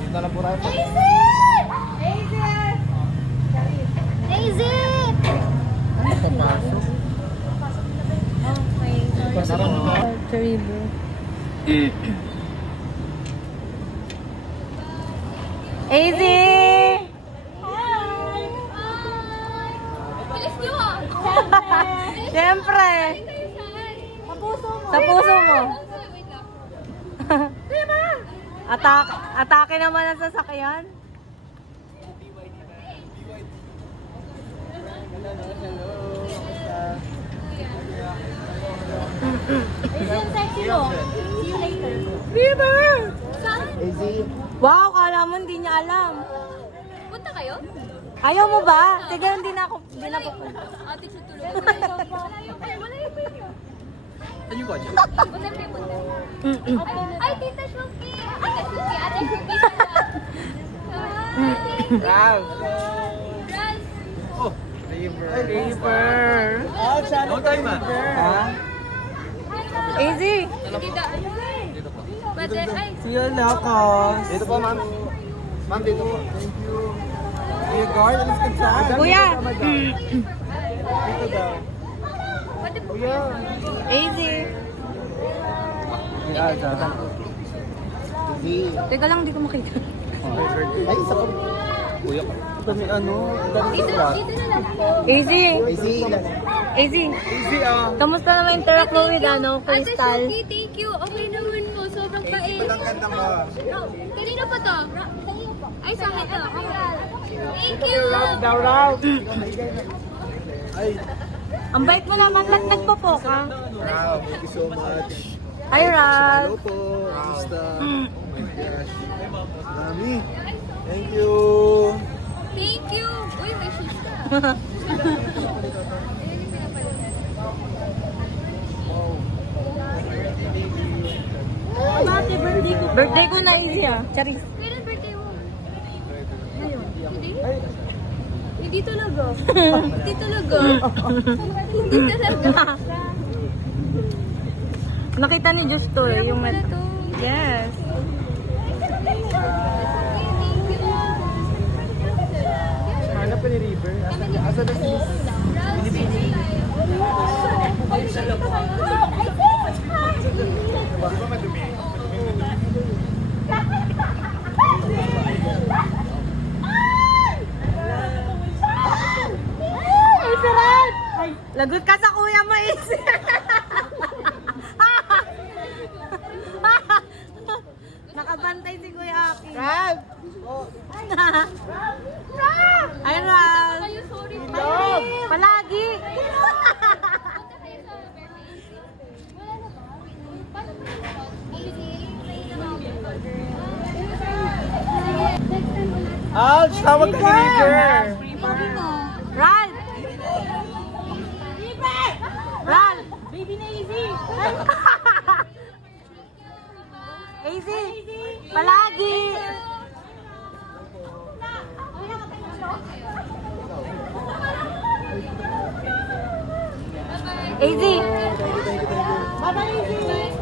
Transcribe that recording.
Dito na po tayo. Daisy! Ano papasok? Pasarang ba? Terrible. Easy! Bilis niyo ah! Siyempre! Sa puso mo! Sa puso mo! Wait lang. Atake naman ang sasakyan. Daisy, ang sexy mo. See you later. Diba? Saan? Easy. Wow, kala mo hindi niya alam. Punta kayo? Ayaw mo ba? Sige, hindi na po. Ate, tutulog. Malayo pa yun. Ano yung kotse? Punta kayo, punta. Ay, Tita Shuki! Ate Shuki, Ate Shuki. Wow. Raz! Oh, River. No time ah. Ha? Easy! Tita. Dito po. Pwede, ay. See you locos. Dito po, ma'am. Ma'am, dito po. Thank you. Kuya Guard, alis ka dyan. Kuya! Dito daw. Pwede po. Kuya. Easy! Kuya, dyan. Easy. Teka lang, hindi ko makita. Ay, isa pa. Kuya ko. Dami ano, dami Dito, sa dito na lang po. Easy! Easy. Easy! Easy ah. Kamusta naman yung interact mo with Ate Crystal? Shuki, thank you. Okay naman po. Sobrang bait. Ang ganda mo. Kanino pa to? Ay, sa akin to. Thank you. Raw. Ay. Ang bait mo naman, ba't nagpo ka? Wow, thank you so much. Hi, Ral! Hello po. Kamusta? Oh my gosh. Dami. Thank you. Thank you. Uy, may shoes ka. Mati, birthday ko. Birthday ko na easy ah. Charis. Kailan birthday mo? Ngayon. Hindi? Hindi talaga. Hindi talaga. Hindi talaga. Nakita ni Diyos to eh. Yung Wala to. Yes. Hanap pa ni River. Asa na si Ay, sarap! Lagot ka sa kuya mo, Easy. Nakabantay si Kuya Aki. Rab! Ay, Rab! Kayo, sorry. Palagi! Punta kayo sa birthday. Wala na ba? Paano pa Next time ulit. Ouch! Tawag ka ni River! Ral! Ral! Baby na Easy! Easy! Palagi! Easy! Bye-bye, Easy.